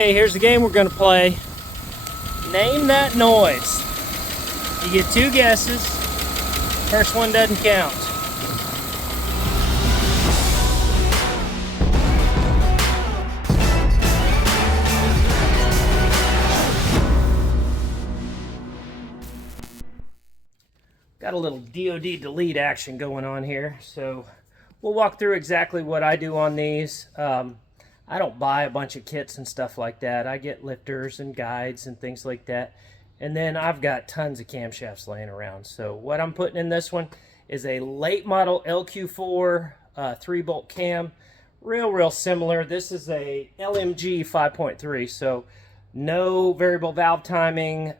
Okay, here's the game we're going to play. Name that noise. You get 2 guesses. First one doesn't count. Got a little DOD delete action going on here, so we'll walk through exactly what I do on these. I don't buy a bunch of kits and stuff like that. I get lifters and guides and things like that. And then I've got tons of camshafts laying around. So what I'm putting in this one is a late model LQ4 3-bolt cam. Real similar. This is a LMG 5.3, so no variable valve timing,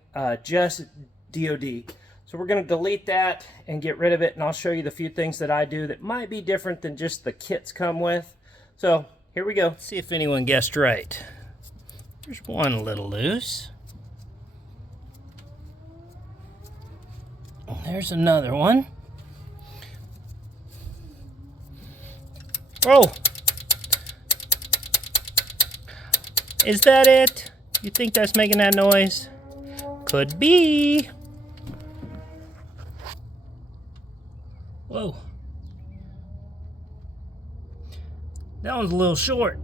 just DOD. So we're going to delete that and get rid of it, and I'll show you the few things that I do that might be different than just the kits come with. So here we go. Let's see if anyone guessed right. There's one a little loose. There's another one. Oh! Is that it? You think that's making that noise? Could be. Whoa. That one's a little short.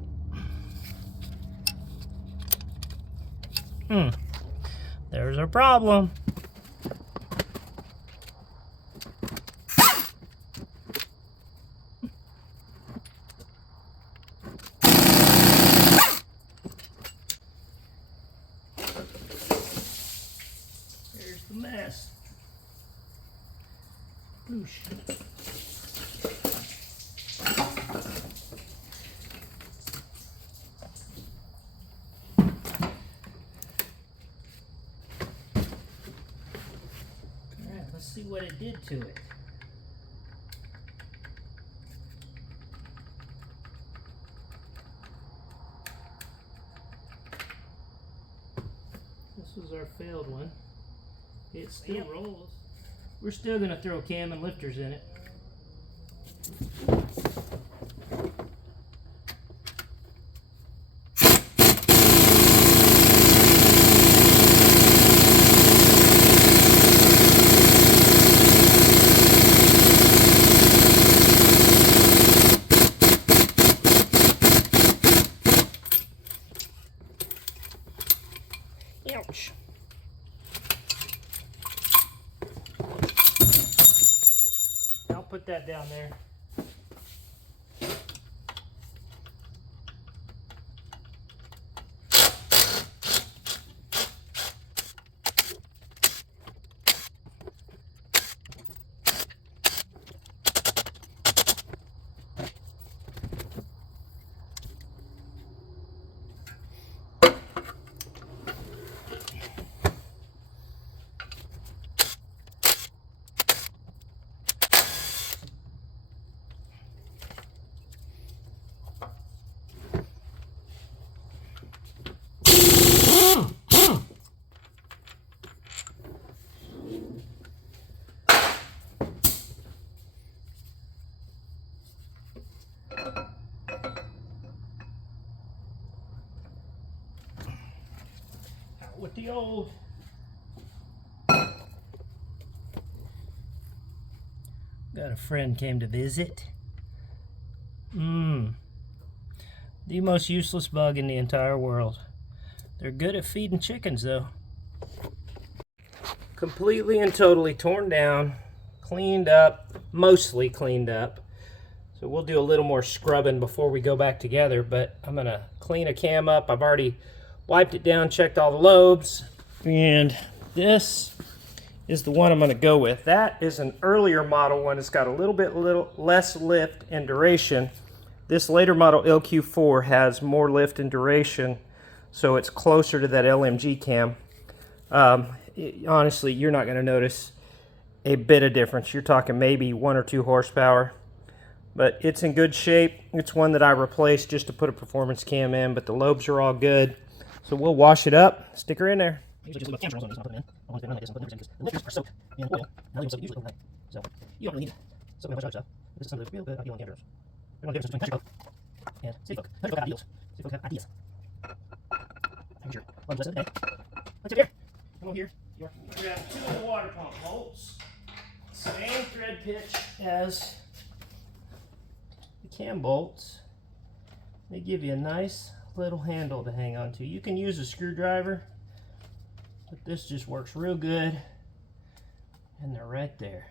There's our problem. Here's the mess. Whoosh. Let's see what it did to it. This was our failed one. It still rolls. We're still going to throw cam and lifters in it. Ouch. I'll put that down there. With the old. Got a friend came to visit. The most useless bug in the entire world. They're good at feeding chickens though. Completely and totally torn down, cleaned up, mostly cleaned up. So we'll do a little more scrubbing before we go back together, but I'm gonna clean a cam up. I've already wiped it down, checked all the lobes, and this is the one I'm going to go with. That is an earlier model one. It's got a little bit less lift and duration. This later model LQ4 has more lift and duration, so it's closer to that LMG cam. Honestly, you're not going to notice a bit of difference. You're talking maybe 1 or 2 horsepower, but it's in good shape. It's one that I replaced just to put a performance cam in, but the lobes are all good. So we'll wash it up, stick her in there. I usually just leave a camshaft on this, not put them in. I want to run like this and put them in because the lifters are soaked in oil, and I leave them soaked usually overnight. So you don't really need soak in a bunch of other stuff. This is something that's real good ideal on camshafters. There's no difference between country folk and city folk. Country folk have ideals. City folk have ideas. Let's up here. Come over here. Grab 2 of the water pump bolts. Same thread pitch as the cam bolts. They give you a nice little handle to hang on to. You can use a screwdriver, but this just works real good. And they're right there.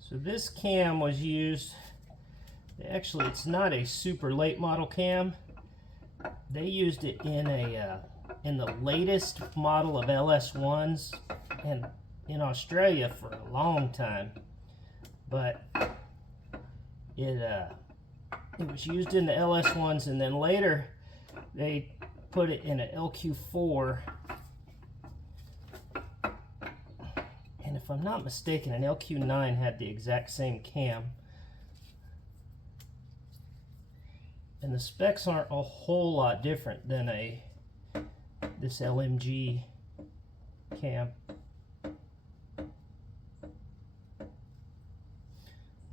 So this cam was used, actually it's not a super late model cam. They used it in the latest model of LS1s and in Australia for a long time. But it was used in the LS1s, and then later they put it in an LQ4. And if I'm not mistaken, an LQ9 had the exact same cam. And the specs aren't a whole lot different than this LMG cam.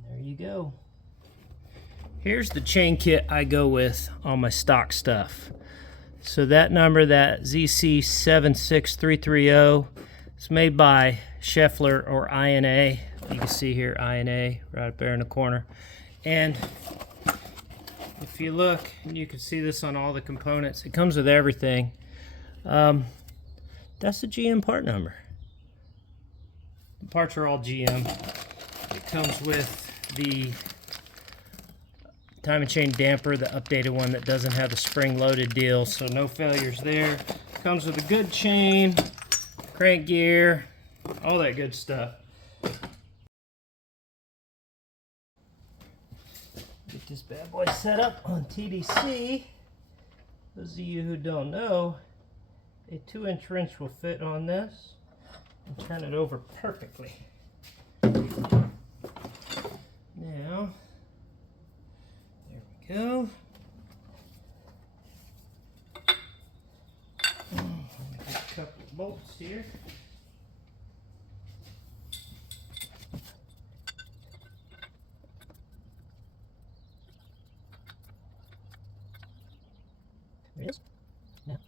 There you go. Here's the chain kit I go with on my stock stuff. So that number, that ZC76330, it's made by Scheffler or INA. You can see here INA right up there in the corner. And if you look, and you can see this on all the components, it comes with everything. That's the GM part number. The parts are all GM. It comes with the timing chain damper, the updated one that doesn't have the spring-loaded deal, so no failures there. Comes with a good chain, crank gear, all that good stuff. Get this bad boy set up on TDC. Those of you who don't know, a 2-inch wrench will fit on this and turn it over perfectly. Now, there we go. Let me get a couple of bolts here. There it is. Now.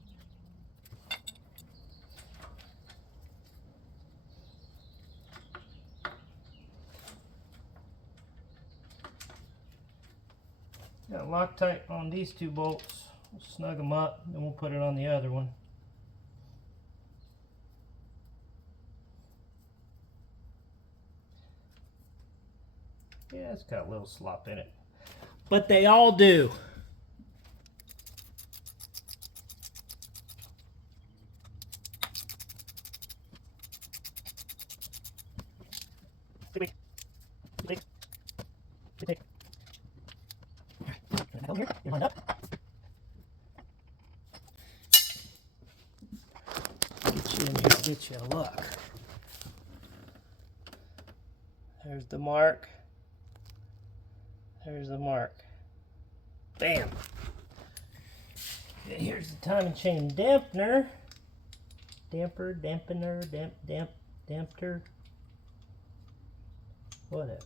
Got Loctite on these 2 bolts. We'll snug them up, then we'll put it on the other one. Yeah, it's got a little slop in it, but they all do. Here, you're lined up. Get you in here, get you a look. There's the mark. There's the mark. Bam. Okay, here's the timing chain dampener. Dampener, damper. Whatever.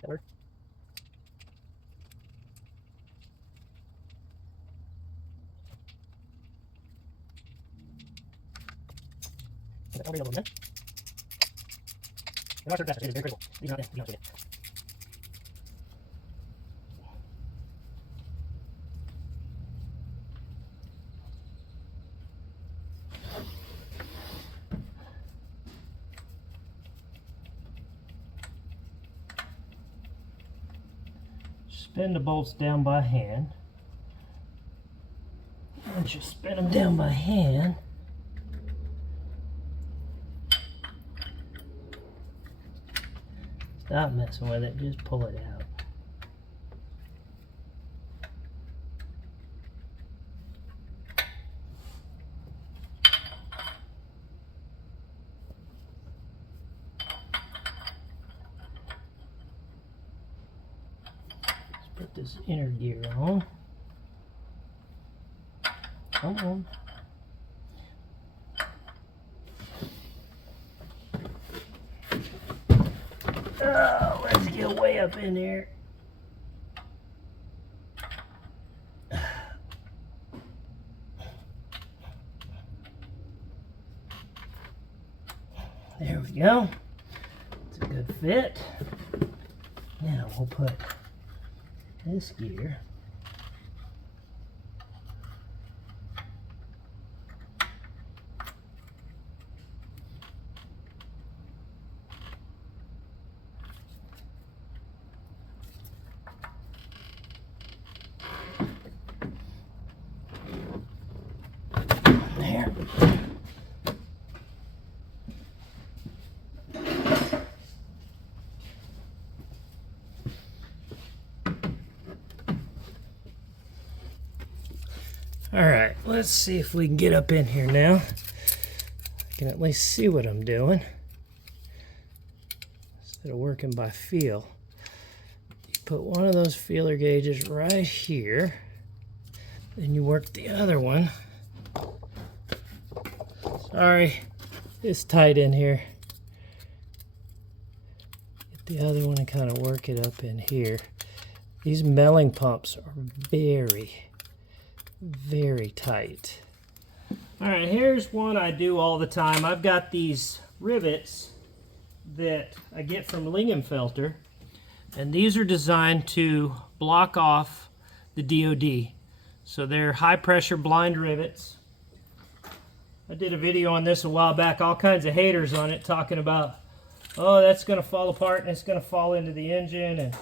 That word? I'll read a little bit. You're not sure that's very critical. You don't see it. Spin the bolts down by hand. Once you spin them down by hand, stop messing with it, just pull it out. Let's put this inner gear on. Come on. Let's get way up in here. There we go. It's a good fit. Now we'll put this gear there. All right, let's see if we can get up in here now. I can at least see what I'm doing instead of working by feel. You put one of those feeler gauges right here, then you work the other one. Sorry, it's tight in here. Get the other one and kind of work it up in here. These milling pumps are very tight. All right, here's one I do all the time. I've got these rivets that I get from Lingenfelter, and these are designed to block off the DOD. So they're high pressure blind rivets. I did a video on this a while back, all kinds of haters on it, talking about, oh, that's gonna fall apart and it's gonna fall into the engine and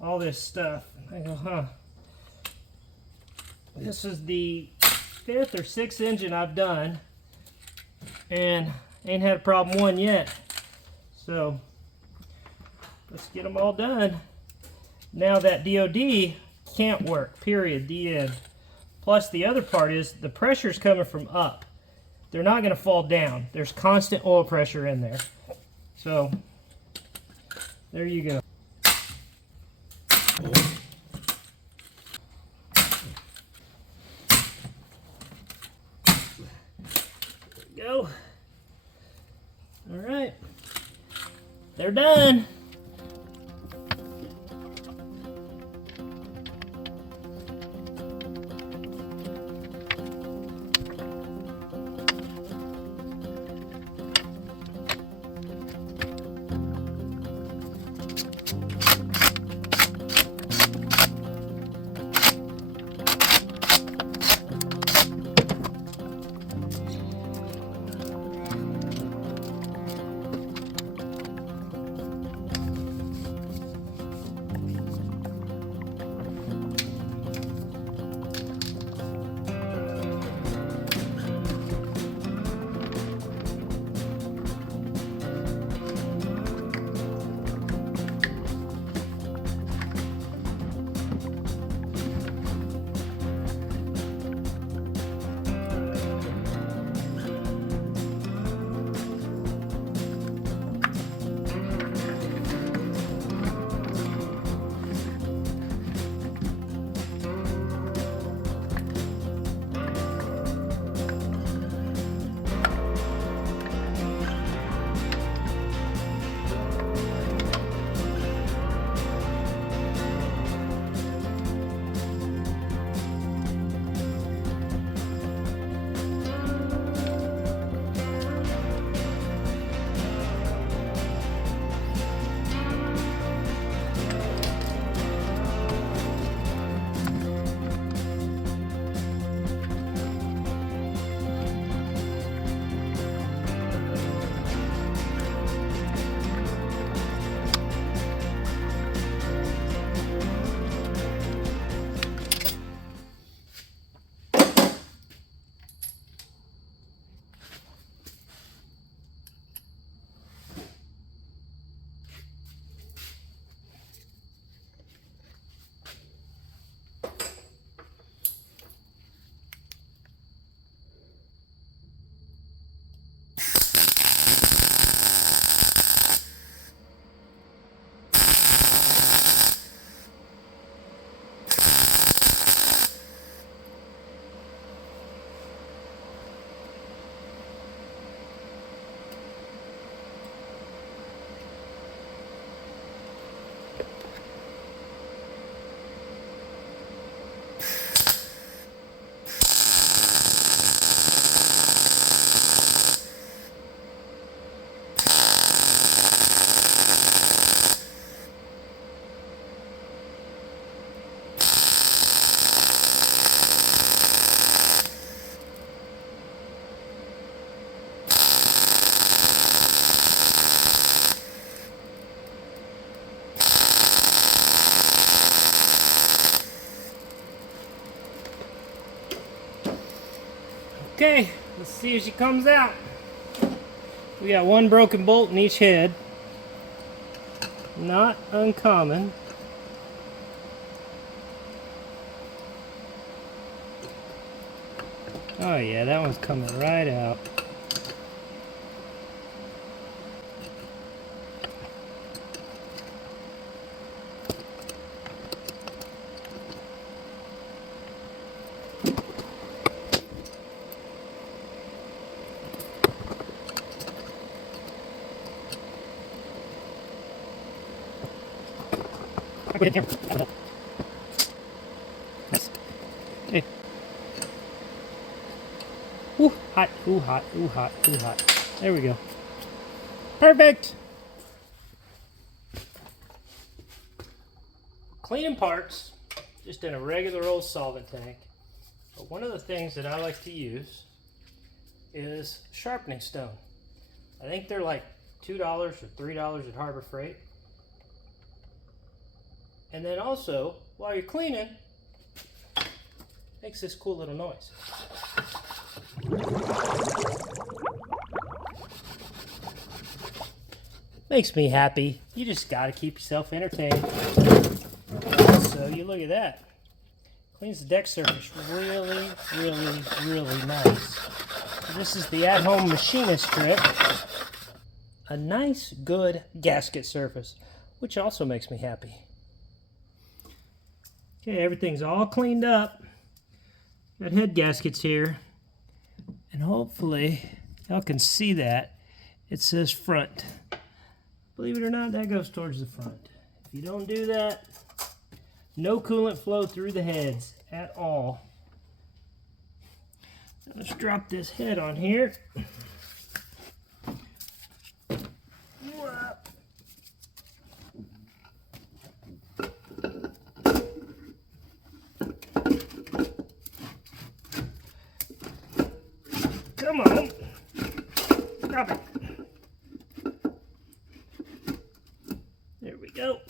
all this stuff. I go, huh. This is the 5th or 6th engine I've done, and ain't had a problem one yet. So let's get them all done. Now that DOD can't work, period, the end. Plus the other part is the pressure's coming from up. They're not going to fall down. There's constant oil pressure in there. So there you go. Go. All right, they're done. Okay, let's see if she comes out. We got one broken bolt in each head. Not uncommon. Oh yeah, that one's coming right out. Nice. Hey. Ooh, hot, ooh, hot, ooh, hot, ooh, hot. There we go. Perfect. Cleaning parts, just in a regular old solvent tank. But one of the things that I like to use is sharpening stone. I think they're like $2 or $3 at Harbor Freight. And then also, while you're cleaning, makes this cool little noise. Makes me happy. You just gotta keep yourself entertained. So you look at that. Cleans the deck surface really, really, really nice. This is the at-home machinist trick. A nice, good gasket surface, which also makes me happy. Okay, everything's all cleaned up. Got head gaskets here. And hopefully, y'all can see that. It says front. Believe it or not, that goes towards the front. If you don't do that, no coolant flow through the heads at all. Let's drop this head on here. Come on. Drop it. There we go.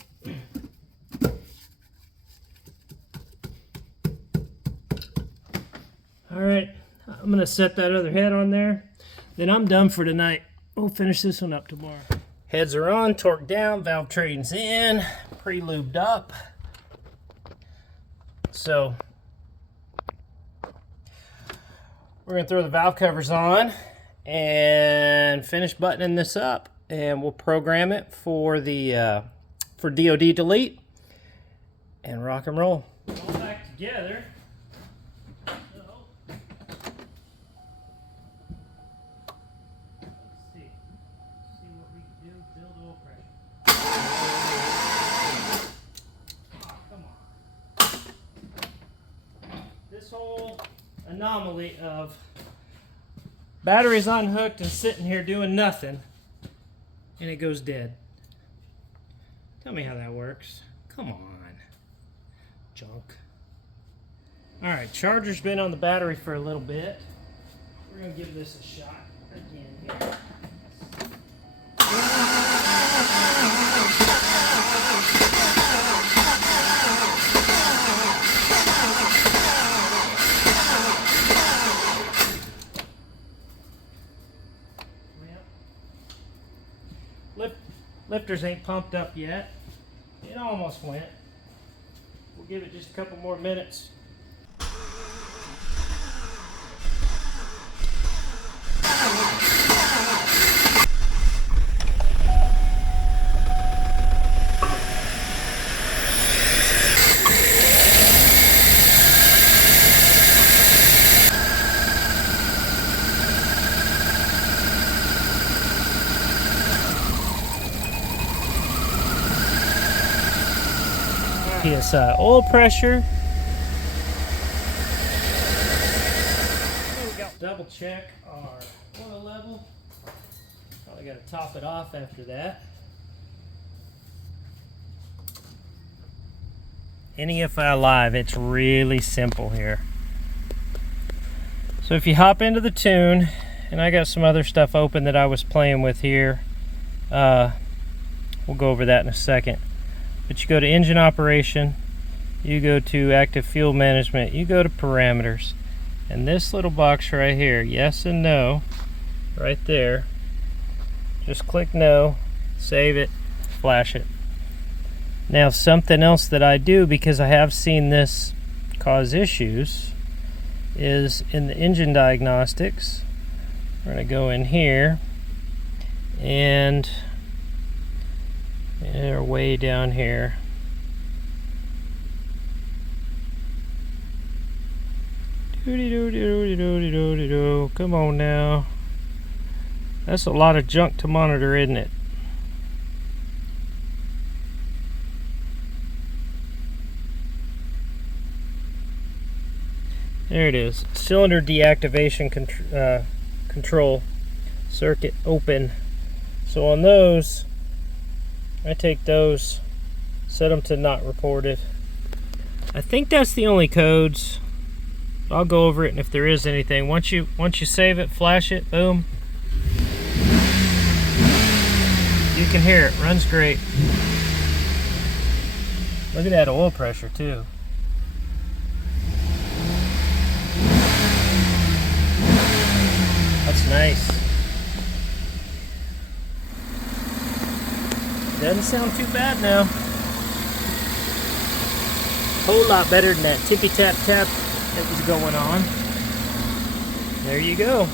All right, I'm going to set that other head on there. Then I'm done for tonight. We'll finish this one up tomorrow. Heads are on, torqued down, valve train's in, pre-lubed up. So we're going to throw the valve covers on and finish buttoning this up, and we'll program it for the for DOD delete and rock and roll. All back together. This whole anomaly of batteries unhooked and sitting here doing nothing, and it goes dead. Tell me how that works. Come on. Junk. Alright, charger's been on the battery for a little bit. We're going to give this a shot again here. Lifters ain't pumped up yet. It almost went. We'll give it just a couple more minutes. PSI oil pressure. We got double check our oil level. Probably got to top it off after that. NEFI Live, it's really simple here. So if you hop into the tune, and I got some other stuff open that I was playing with here, we'll go over that in a second. But you go to engine operation, you go to active fuel management, you go to parameters, And this little box right here, yes and no, right there. Just click no, save it, flash it. Now something else that I do, because I have seen this cause issues, is in the engine diagnostics, we're going to go in here and they're way down here. Come on now. That's a lot of junk to monitor, isn't it? There it is. Cylinder deactivation control circuit open. So on those, I take those, set them to not reported. I think that's the only codes. I'll go over it, and if there is anything, once you save it, flash it, boom. You can hear it, runs great. Look at that oil pressure too. That's nice. Doesn't sound too bad now. Whole lot better than that tippy tap tap that was going on. There you go.